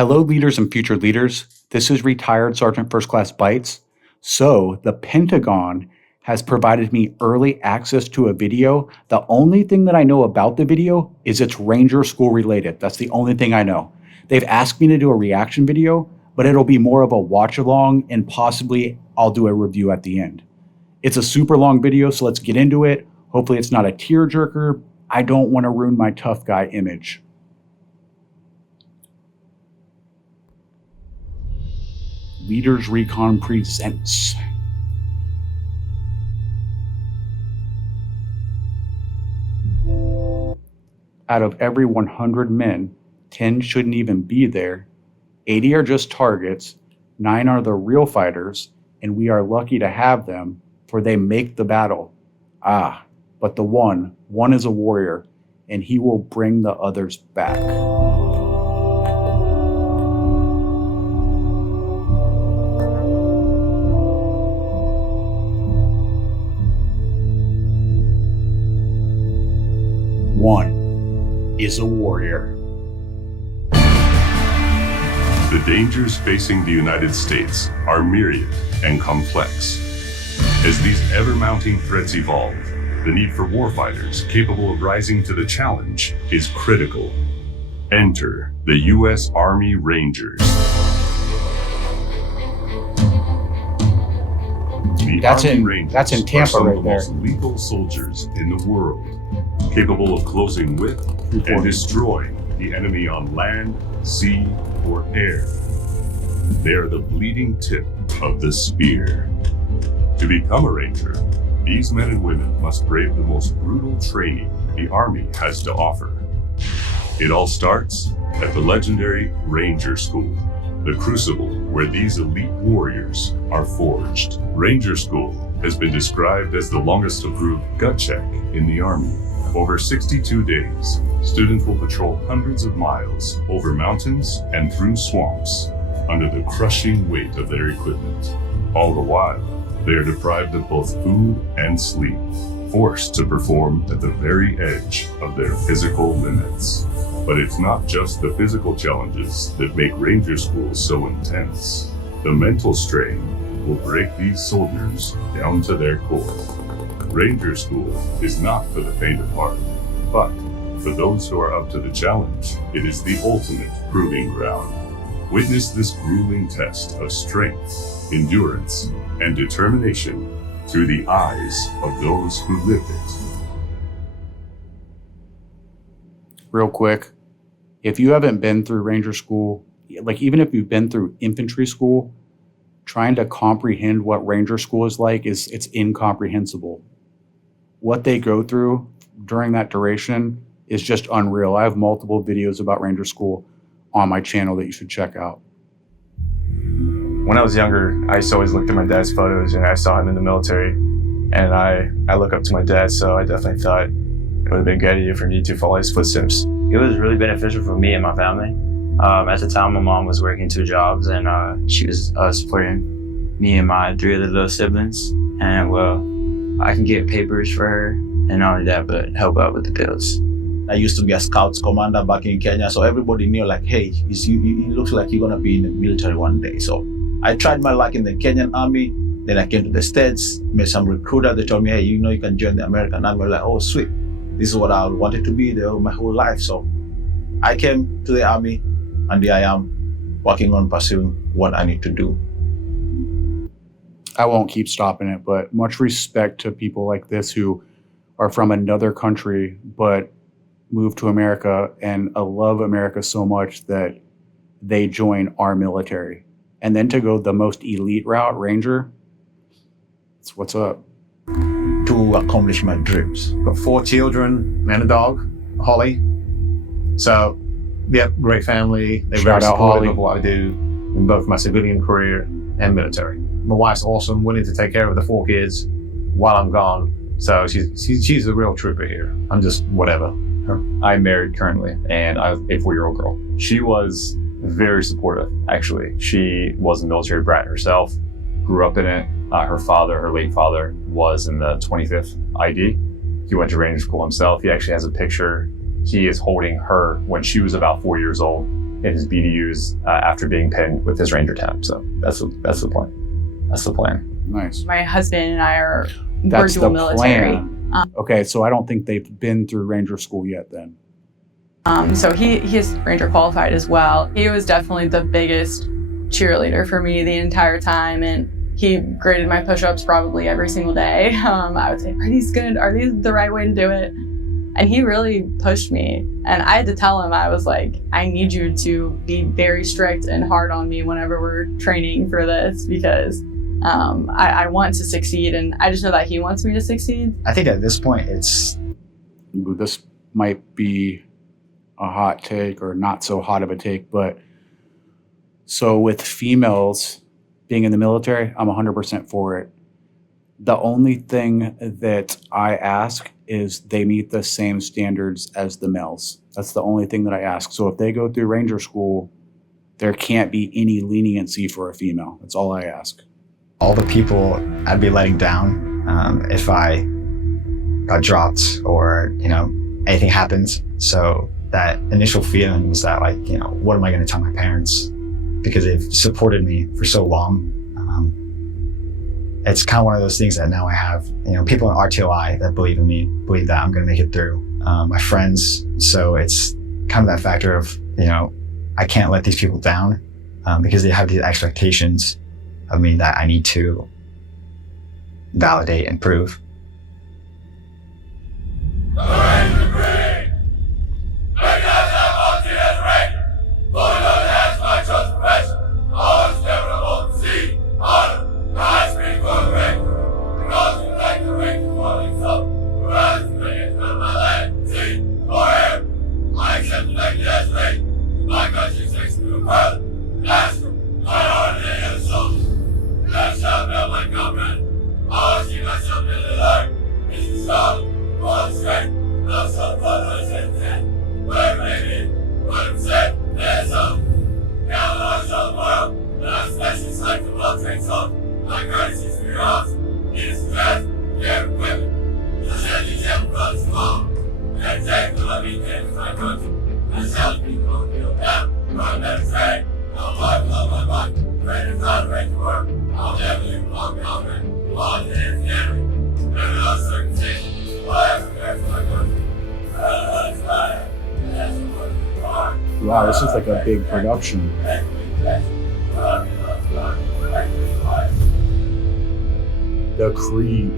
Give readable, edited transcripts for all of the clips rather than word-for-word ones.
Hello, leaders and future leaders. This is retired Sergeant First Class Bites. So, the Pentagon has provided me early access to a video. The only thing that I know about the video is it's Ranger School related. That's the only thing I know. They've asked me to do a reaction video, but it'll be more of a watch along and possibly I'll do a review at the end. It's a super long video, so let's get into it. Hopefully it's not a tearjerker. I don't want to ruin my tough guy image. Leaders Recon presents. Out of every 100 men, 10 shouldn't even be there. 80 are just targets, 9 are the real fighters, and we are lucky to have them, for they make the battle. But the one is a warrior, and he will bring the others back. One is a warrior. The dangers facing the United States are myriad and complex. As these ever-mounting threats evolve, the need for warfighters capable of rising to the challenge is critical. Enter the U.S. Army Rangers. That's in Tampa are some right of the there. most lethal soldiers in the world, capable of closing with and destroying the enemy on land, sea, or air. They are the bleeding tip of the spear. To become a Ranger, these men and women must brave the most brutal training the Army has to offer. It all starts at the legendary Ranger School, the crucible where these elite warriors are forged. Ranger School has been described as the longest approved gut check in the Army. Over 62 days, students will patrol hundreds of miles over mountains and through swamps under the crushing weight of their equipment. All the while, they are deprived of both food and sleep, forced to perform at the very edge of their physical limits. But it's not just the physical challenges that make Ranger School so intense. The mental strain will break these soldiers down to their core. Ranger School is not for the faint of heart, but for those who are up to the challenge, it is the ultimate proving ground. Witness this grueling test of strength, endurance, and determination through the eyes of those who lived it. Real quick, if you haven't been through Ranger School, like even if you've been through infantry school, trying to comprehend what Ranger School is like it's incomprehensible. What they go through during that duration is just unreal. I have multiple videos about Ranger School on my channel that you should check out. When I was younger, I used to always look at my dad's photos and I saw him in the military, and I look up to my dad, so I definitely thought it would have been a good idea for me to follow his footsteps. It was really beneficial for me and my family. At the time, my mom was working 2 jobs, and she was supporting me and my 3 other little siblings. And well, I can get papers for her, and not only that, but help out with the bills. I used to be a Scouts commander back in Kenya, so everybody knew like, hey, it looks like you're gonna be in the military one day. So I tried my luck in the Kenyan Army. Then I came to the States, met some recruiter. They told me, hey, you can join the American Army. I'm like, oh, sweet. This is what I wanted to be my whole life. So I came to the Army, and here I am working on pursuing what I need to do. I won't keep stopping it, but much respect to people like this who are from another country, but moved to America and love America so much that they join our military. And then to go the most elite route, Ranger, it's what's up. To accomplish my dreams. Got 4 children and a dog, Holly. So, yeah, great family. They're very Shout out supportive Holly. of what I do in both my civilian career and military. My wife's awesome, willing to take care of the 4 kids while I'm gone. So she's a real trooper here. I'm just whatever. I'm married currently, and I have a 4-year-old girl. She was very supportive, actually. She was a military brat herself, grew up in it. Her late father, was in the 25th ID. He went to Ranger School himself. He actually has a picture. He is holding her when she was about 4 years old. in his BDUs after being pinned with his Ranger tab. So that's the plan. That's the plan. Nice. My husband and I we're That's dual the military. plan. Okay, so I don't think they've been through Ranger school yet then. So he's Ranger qualified as well. He was definitely the biggest cheerleader for me the entire time, and he graded my push-ups probably every single day. I would say, are these good? Are these the right way to do it? And he really pushed me. And I had to tell him, I was like, I need you to be very strict and hard on me whenever we're training for this, because I want to succeed, and I just know that he wants me to succeed. I think at this point, it's This might be a hot take or not so hot of a take, but so with females being in the military, I'm 100% for it. The only thing that I ask is they meet the same standards as the males. That's the only thing that I ask. So if they go through Ranger school, there can't be any leniency for a female. That's all I ask. all the people I'd be letting down if I got dropped or, anything happens. So that initial feeling was that, like, what am I going to tell my parents? Because they've supported me for so long. It's kind of one of those things that now I have, people in RTOI that believe in me, believe that I'm going to make it through. My friends. So it's kind of that factor of, I can't let these people down because they have these expectations of me that I need to validate and prove. Wow, this is like a big production. The Creed.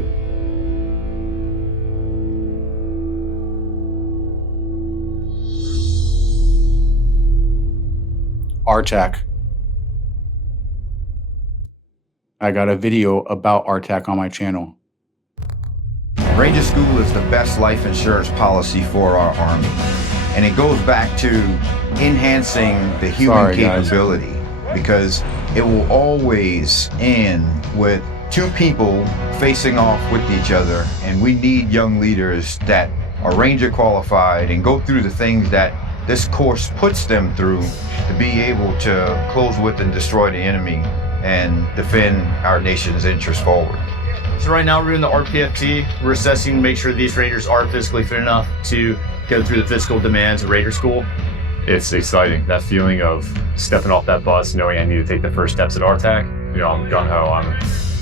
RTAC. I got a video about RTAC on my channel. Ranger School is the best life insurance policy for our Army. And it goes back to enhancing the human capability, because it will always end with two people facing off with each other. And we need young leaders that are Ranger qualified and go through the things that this course puts them through to be able to close with and destroy the enemy and defend our nation's interests forward. So right now we're doing the RPFT. We're assessing to make sure these Rangers are physically fit enough to go through the physical demands of Ranger School. It's exciting, that feeling of stepping off that bus, knowing I need to take the first steps at RTAC. I'm gung-ho, I'm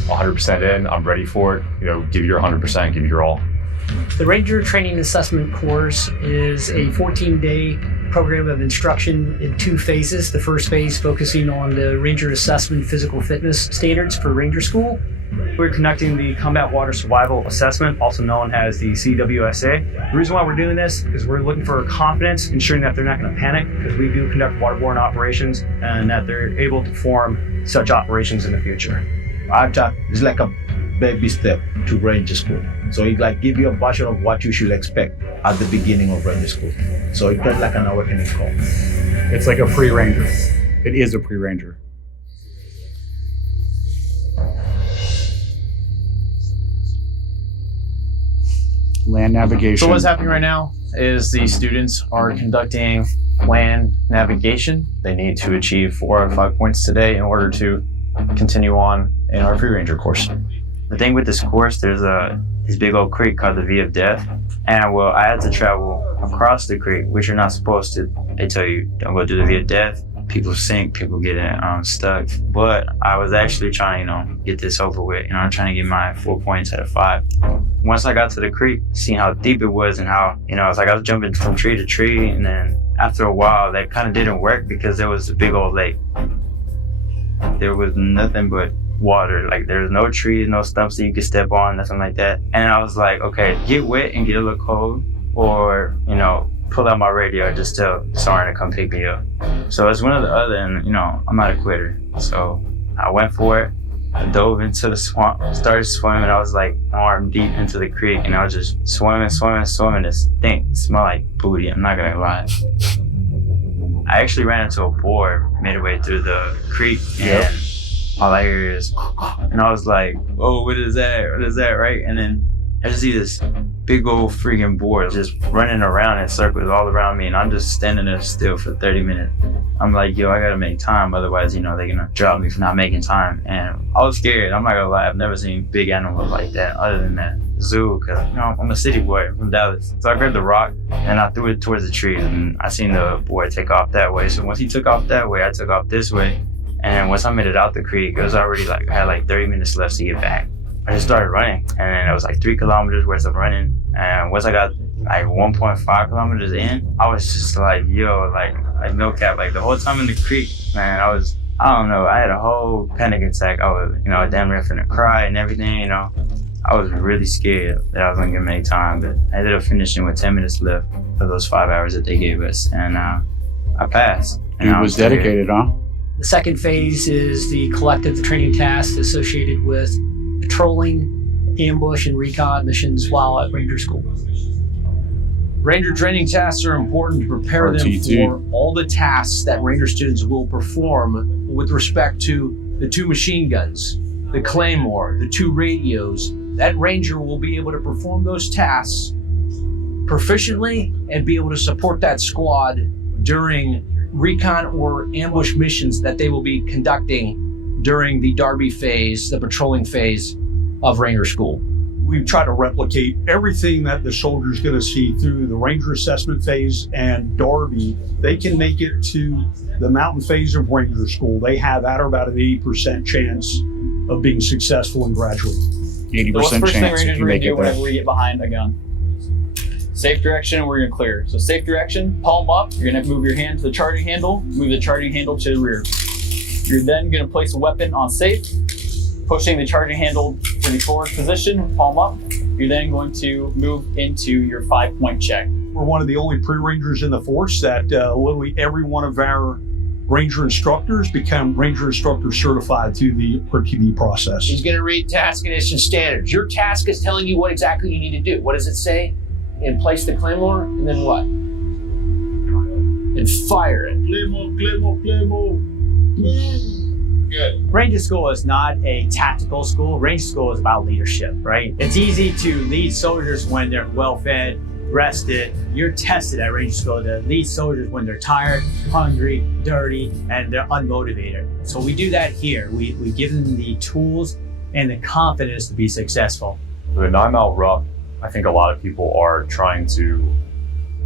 100% in, I'm ready for it. Give your 100%, give your all. The Ranger Training Assessment Course is a 14-day program of instruction in two phases. The first phase focusing on the Ranger Assessment Physical Fitness Standards for Ranger School. We're conducting the Combat Water Survival Assessment, also known as the CWSA. The reason why we're doing this is we're looking for confidence, ensuring that they're not going to panic, because we do conduct waterborne operations, and that they're able to perform such operations in the future. RTAC is like a baby step to Ranger School. So it like give you a version of what you should expect at the beginning of Ranger School. So it felt like an awakening call. It's like a pre-Ranger. It is a pre-Ranger. Land navigation. So what's happening right now is the students are conducting land navigation. They need to achieve 4 out of 5 points today in order to continue on in our Free Ranger course. The thing with this course, there's this big old creek called the V of Death. And well, I had to travel across the creek, which you're not supposed to. They tell you, don't go through the V of Death. People sink, people get stuck. But I was actually trying, get this over with. I'm trying to get my 4 points out of 5. Once I got to the creek, seeing how deep it was and how, it's like I was jumping from tree to tree. And then after a while, that kind of didn't work because there was a big old lake. There was nothing but water. Like there was no trees, no stumps that you could step on, nothing like that. And I was like, okay, get wet and get a little cold, or pull out my radio, just tell Soren to come pick me up. So it's one or the other, and I'm not a quitter. So I went for it. I dove into the swamp, started swimming. I was like arm deep into the creek, and I was just swimming. It smelled like booty, I'm not gonna lie. I actually ran into a boar midway through the creek, and all I hear is, and I was like, whoa, what is that, right? And then I just see this big old freaking boar just running around in circles all around me, and I'm just standing there still for 30 minutes. I'm like, yo, I gotta make time, otherwise, they're gonna drop me for not making time. And I was scared, I'm not gonna lie, I've never seen big animals like that, other than that zoo, because I'm a city boy from Dallas. So I grabbed the rock and I threw it towards the trees, and I seen the boy take off that way. So once he took off that way, I took off this way. And once I made it out the creek, it was already I had 30 minutes left to get back. I just started running, and it was 3 kilometers worth of running. And once I got 1.5 kilometers in, I was just yo, no cap. The whole time in the creek, man, I don't know, I had a whole panic attack. I was, damn near finna cry and everything, I was really scared that I was gonna make time, but I ended up finishing with 10 minutes left of those 5 hours that they gave us, and I passed. He was dedicated, huh? The second phase is the collective training tasks associated with patrolling, ambush, and recon missions while at Ranger School. Ranger training tasks are important to prepare them for all the tasks that Ranger students will perform with respect to the 2 machine guns, the Claymore, the 2 radios. That Ranger will be able to perform those tasks proficiently and be able to support that squad during recon or ambush missions that they will be conducting during the Darby phase, the patrolling phase of Ranger School. We try to replicate everything that the soldier's going to see through the Ranger assessment phase and Darby. They can make it to the mountain phase of Ranger School. They have at or about an 80% chance of being successful in graduating. 80% What's the first thing chance if Rangers you are going make to do it there. whenever we get behind a gun? Safe direction, we're going to clear. So safe direction, palm up. You're going to move your hand to the charging handle, move the charging handle to the rear. You're then going to place a weapon on safe, pushing the charging handle to the forward position, palm up. You're then going to move into your 5-point check. We're one of the only pre-Rangers in the force that literally every one of our Ranger instructors become Ranger instructor certified through the RTB process. He's going to read task condition standards. Your task is telling you what exactly you need to do. What does it say? And place the Claymore, and then what? And fire it. Claymore. Good. Ranger School is not a tactical school. Ranger School is about leadership, right? It's easy to lead soldiers when they're well-fed, rested. You're tested at Ranger School to lead soldiers when they're tired, hungry, dirty, and they're unmotivated. So we do that here. We give them the tools and the confidence to be successful. The 9 Mile Rough, I think a lot of people are trying to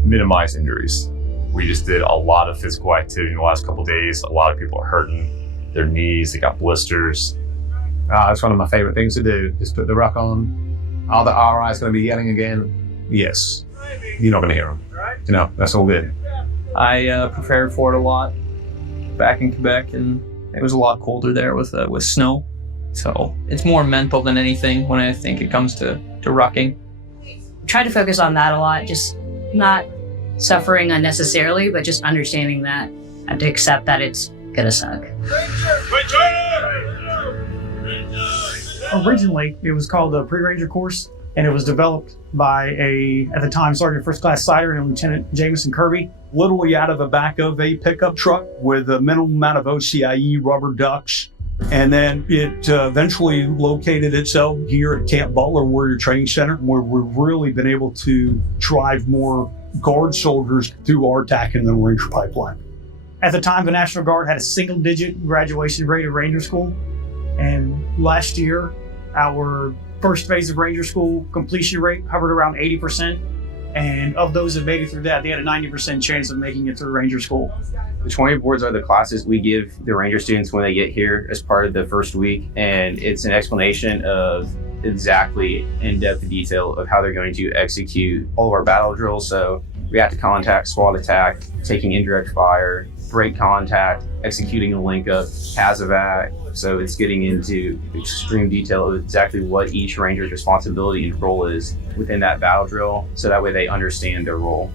minimize injuries. We just did a lot of physical activity in the last couple of days. A lot of people are hurting their knees, they got blisters. It's one of my favorite things to do, is put the ruck on. Are the RIs going to be yelling again? Yes. You're not going to hear them. That's all good. I prepared for it a lot back in Quebec, and it was a lot colder there with snow. So it's more mental than anything when I think it comes to rucking. Try to focus on that a lot, just not suffering unnecessarily, but just understanding that I have to accept that it's gonna suck. Originally, it was called the Pre-Ranger course, and it was developed by at the time, Sergeant First Class Sider and Lieutenant Jameson Kirby. Literally out of the back of a pickup truck with a minimum amount of OCIE rubber ducks. And then it eventually located itself here at Camp Butler Warrior Training Center, where we've really been able to drive more Guard soldiers through RTAC and the Ranger pipeline. At the time, the National Guard had a single-digit graduation rate of Ranger School. And last year, Our first phase of Ranger School completion rate hovered around 80%. And of those that made it through that, they had a 90% chance of making it through Ranger School. The 20 boards are the classes we give the Ranger students when they get here as part of the first week. And it's an explanation of exactly in-depth detail of how they're going to execute all of our battle drills. So reactive contact, SWAT attack, taking indirect fire, break contact, executing a link up, CASEVAC. So it's getting into extreme detail of exactly what each Ranger's responsibility and role is within that battle drill. So that way they understand their role.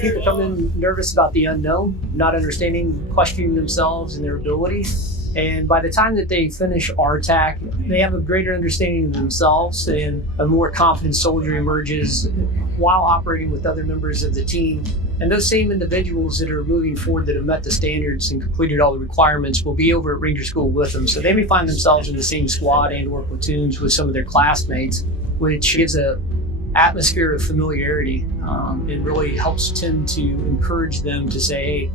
People come in nervous about the unknown, not understanding, questioning themselves and their abilities. And by the time that they finish RTAC, they have a greater understanding of themselves, and a more confident soldier emerges while operating with other members of the team. And those same individuals that are moving forward, that have met the standards and completed all the requirements, will be over at Ranger School with them. So they may find themselves in the same squad and or platoons with some of their classmates, which gives a atmosphere of familiarity. It really helps tend to encourage them to say, hey,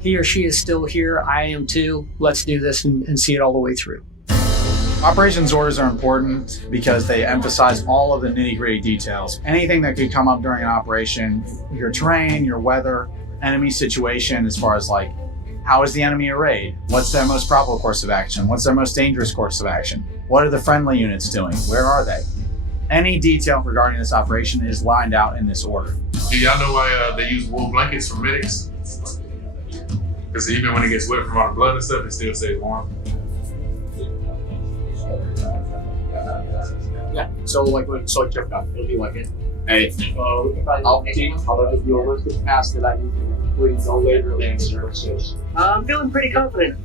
he or she is still here, I am too, let's do this and see it all the way through. Operations orders are important because they emphasize all of the nitty-gritty details. Anything that could come up during an operation, your terrain, your weather, enemy situation, as far as like, how is the enemy arrayed? What's their most probable course of action? What's their most dangerous course of action? What are the friendly units doing? Where are they? Any detail regarding this operation is lined out in this order. Do y'all know why they use wool blankets for medics? Because even when it gets wet from all the blood and stuff, it still stays warm. Yeah, so like when so check out, it'll be like it. Hey, I'll team, I'll let you over the task that I need to complete no later than 06. I'm feeling pretty confident.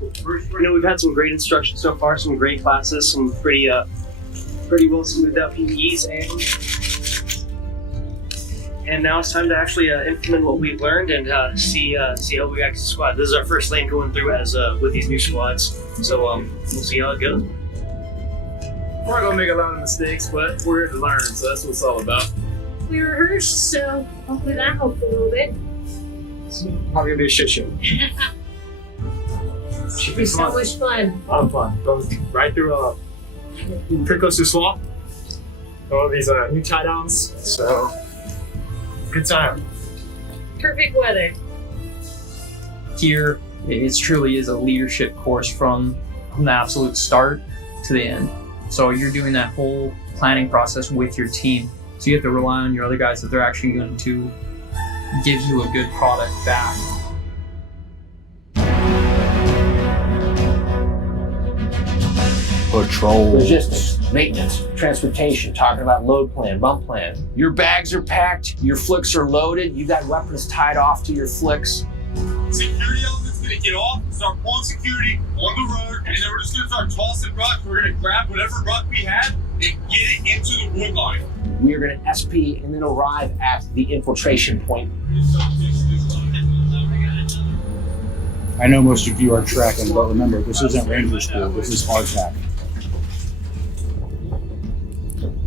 You know, we've had some great instruction so far, some great classes, some pretty well smoothed out PPEs, and now it's time to actually implement what we've learned and see how we act as a squad. This is our first lane going through as with these new squads, so we'll see how it goes. We're not gonna make a lot of mistakes, but we're here to learn, so that's what it's all about. We rehearsed, so hopefully that helped a little bit. It's probably gonna be a shit show. Should be so much fun. A lot of fun. Goes right through pretty close to swamp. All of these new tie downs, so good time. Perfect weather. Here, it truly is a leadership course from the absolute start to the end. So you're doing that whole planning process with your team. So you have to rely on your other guys that they're actually going to give you a good product back. Patrol. Logistics, maintenance, transportation, talking about load plan, bump plan. Your bags are packed, your flicks are loaded, you got weapons tied off to your flicks. Security element's gonna get off, start pulling security on the road, and then we're just gonna start tossing rocks. We're gonna grab whatever rock we have and get it into the wood line. We are gonna SP and then arrive at the infiltration point. I know most of you are tracking, but remember, this isn't Ranger School, this is RTAC.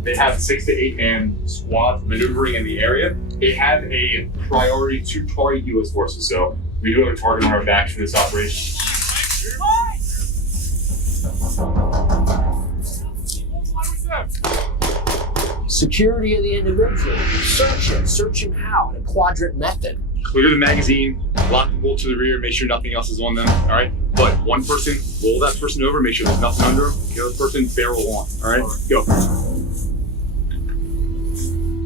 They have 6 to 8 man squads maneuvering in the area. They have a priority to target U.S. forces, so we do have a target on our backs for this operation. Security of the individual. Search him how? In a quadrant method. Clear the magazine, lock the bolt to the rear, make sure nothing else is on them, all right? But one person, roll that person over, make sure there's nothing under them. The other person, barrel on, all right? Go.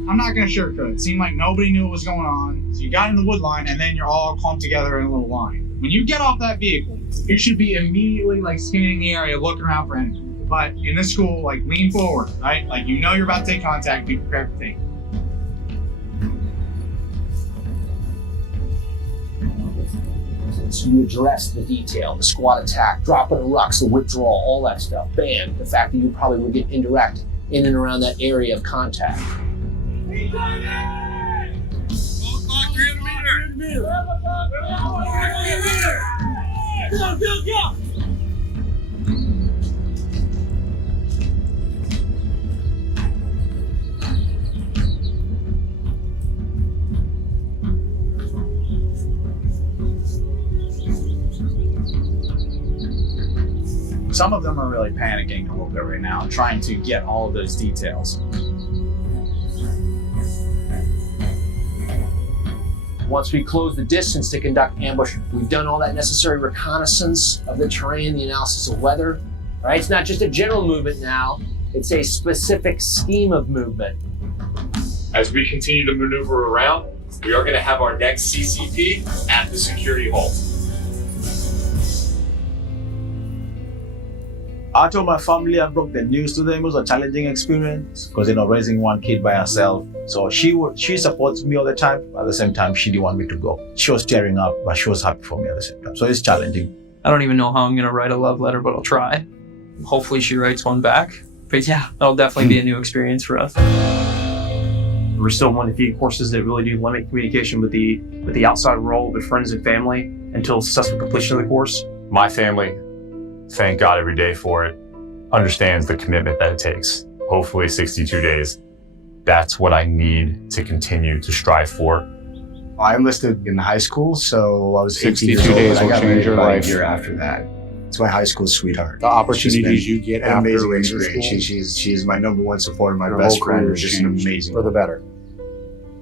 I'm not gonna sugarcoat it. It seemed like nobody knew what was going on. So you got in the wood line and then you're all clumped together in a little line. When you get off that vehicle, you should be immediately like scanning the area, looking around for anything. But in this school, like lean forward, right? Like you know you're about to take contact, be prepared to take it. So you address the detail, the squad attack, dropping the rucks, the withdrawal, all that stuff. Bam, the fact that you probably would get indirect in and around that area of contact. 300 meter! Go, go, go! Some of them are really panicking a little bit right now and trying to get all of those details. Once we close the distance to conduct ambush, we've done all that necessary reconnaissance of the terrain, the analysis of weather. Right? It's not just a general movement now, it's a specific scheme of movement. As we continue to maneuver around, we are going to have our next CCP at the security hall. I told my family, I broke the news to them. It was a challenging experience because, raising one kid by herself. So she supports me all the time. At the same time, she didn't want me to go. She was tearing up, but she was happy for me at the same time. So it's challenging. I don't even know how I'm going to write a love letter, but I'll try. Hopefully she writes one back. But yeah, that'll definitely be a new experience for us. We're still one of the few courses that really do limit communication with the outside world, with friends and family, until successful completion of the course. My family, thank God every day for it, understands the commitment that it takes. Hopefully 62 days. That's what I need to continue to strive for. I enlisted in high school, so I was 18 years 62 old. days I will got change married your about life. a year after that. It's my high school sweetheart. The opportunities you get an after amazing Ranger experience. School. She's my number one supporter, my Your best whole friend. career Just an changed amazing for the better.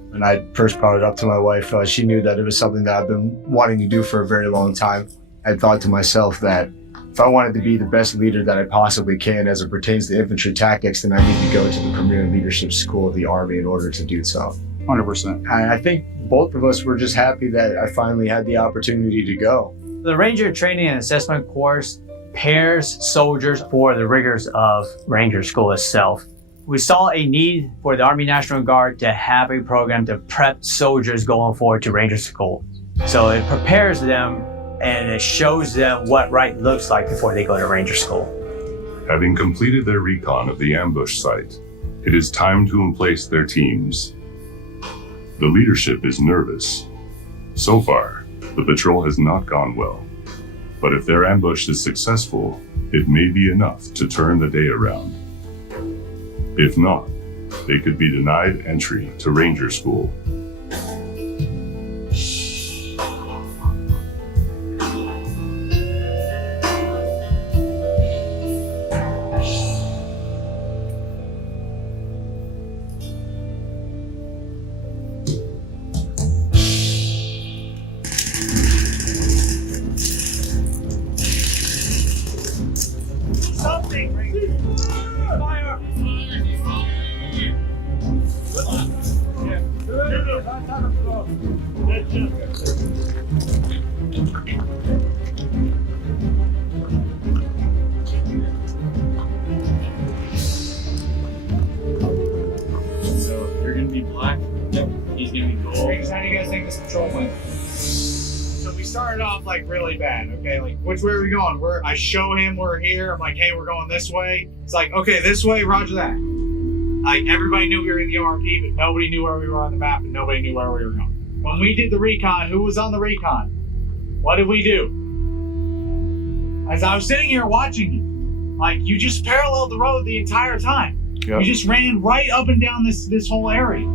When I first brought it up to my wife, she knew that it was something that I've been wanting to do for a very long time. I thought to myself that if I wanted to be the best leader that I possibly can as it pertains to infantry tactics, then I need to go to the premier leadership school of the Army in order to do so. 100%. And I think both of us were just happy that I finally had the opportunity to go. The Ranger Training and Assessment course prepares soldiers for the rigors of Ranger School itself. We saw a need for the Army National Guard to have a program to prep soldiers going forward to Ranger School. So it prepares them and it shows them what right looks like before they go to Ranger School. Having completed their recon of the ambush site, it is time to emplace their teams. The leadership is nervous. So far, the patrol has not gone well. But if their ambush is successful, it may be enough to turn the day around. If not, they could be denied entry to Ranger School. So you're gonna be black. Yep. He's gonna be gold. How do you guys think this patrol went? So we started off like really bad, okay? Like, which way are we going? I show him we're here. I'm like, hey, we're going this way. It's like, okay, this way, roger that. Like, everybody knew we were in the ORP, but nobody knew where we were on the map and nobody knew where we were going. When we did the recon, who was on the recon? What did we do? As I was sitting here watching you, like, you just paralleled the road the entire time. Yep. You just ran right up and down this whole area.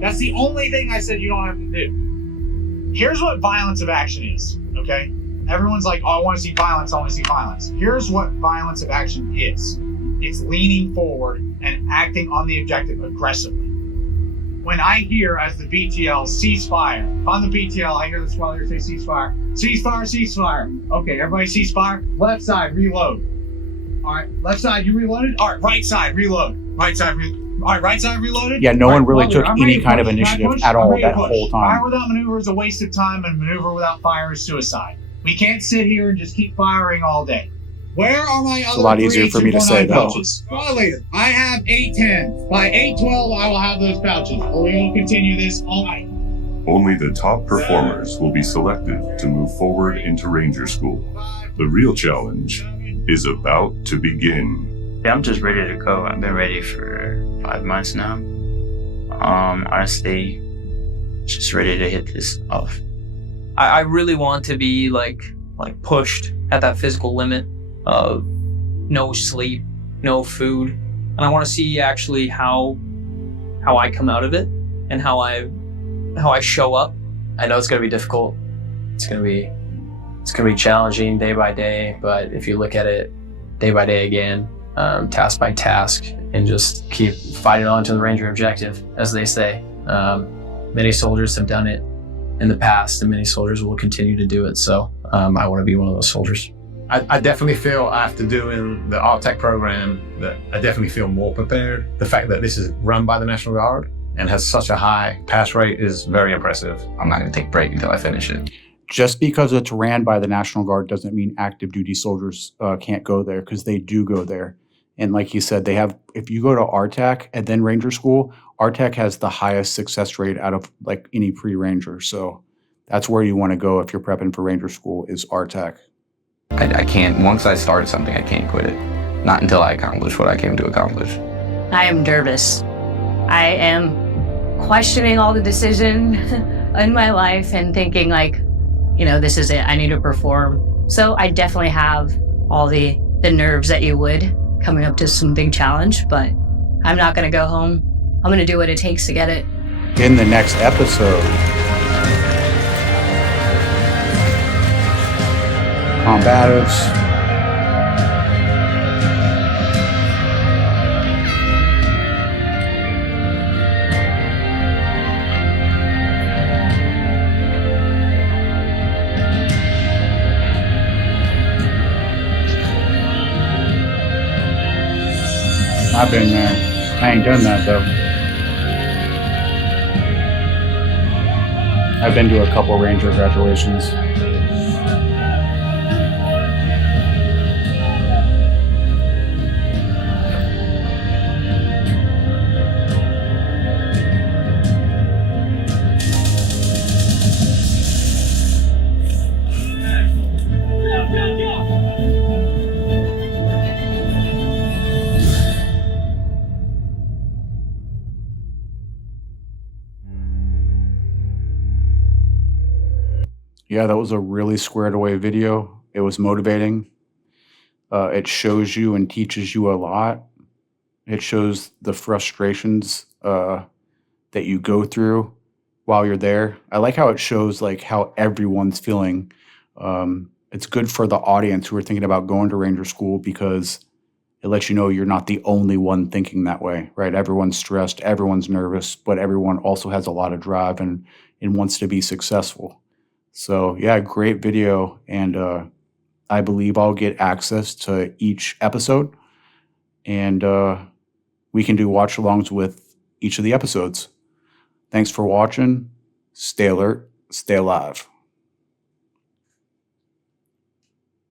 That's the only thing I said you don't have to do. Here's what violence of action is, okay? Everyone's like, oh, I want to see violence, I want to see violence. Here's what violence of action is. It's leaning forward and acting on the objective aggressively. When I hear as the BTL ceasefire, if I'm the BTL, I hear the squad leader say ceasefire. Ceasefire, ceasefire. Okay, everybody ceasefire. Left side, reload. All right, left side, you reloaded? All right, right side, reload. Right side, all right, right side reloaded? Yeah, no one really took I'm any ready to kind of push. Can I initiative push? at I'm all ready to that push. whole time. Fire without maneuver is a waste of time, and maneuver without fire is suicide. We can't sit here and just keep firing all day. Where are my It's other a lot easier for me to say, though. pouches? Squad leader, I have 810. By 812, I will have those pouches. We will continue this all night. Only the top performers will be selected to move forward into Ranger School. The real challenge is about to begin. Yeah, I'm just ready to go. I've been ready for 5 months now. Honestly, just ready to hit this off. I really want to be like pushed at that physical limit of no sleep, no food, and I want to see actually how I come out of it and how I show up. I know it's going to be difficult. It's going to be challenging day by day, but if you look at it day by day again, task by task, and just keep fighting on to the Ranger objective, as they say. Many soldiers have done it in the past, and many soldiers will continue to do it. So I want to be one of those soldiers. I definitely feel after doing the RTAC program that I definitely feel more prepared. The fact that this is run by the National Guard and has such a high pass rate is very impressive. I'm not going to take a break until I finish it. Just because it's ran by the National Guard doesn't mean active duty soldiers can't go there, because they do go there. And like you said, they have, if you go to RTAC and then Ranger School, RTAC has the highest success rate out of like any pre-Ranger. So that's where you want to go if you're prepping for Ranger School, is RTAC. I can't, once I start something, I can't quit it. Not until I accomplish what I came to accomplish. I am nervous. I am questioning all the decision in my life and thinking like, you know, this is it, I need to perform. So I definitely have all the nerves that you would coming up to some big challenge, but I'm not gonna go home. I'm gonna do what it takes to get it. In the next episode, combatives, I've been there. I ain't done that though. I've been to a couple Ranger graduations. Yeah, that was a really squared away video. It was motivating. It shows you and teaches you a lot. It shows the frustrations that you go through while you're there. I like how it shows like how everyone's feeling. It's good for the audience who are thinking about going to Ranger School, because it lets you know you're not the only one thinking that way, right? Everyone's stressed, everyone's nervous, but everyone also has a lot of drive and wants to be successful. So yeah, great video. And I believe I'll get access to each episode, and we can do watch alongs with each of the episodes. Thanks for watching. Stay alert, stay alive.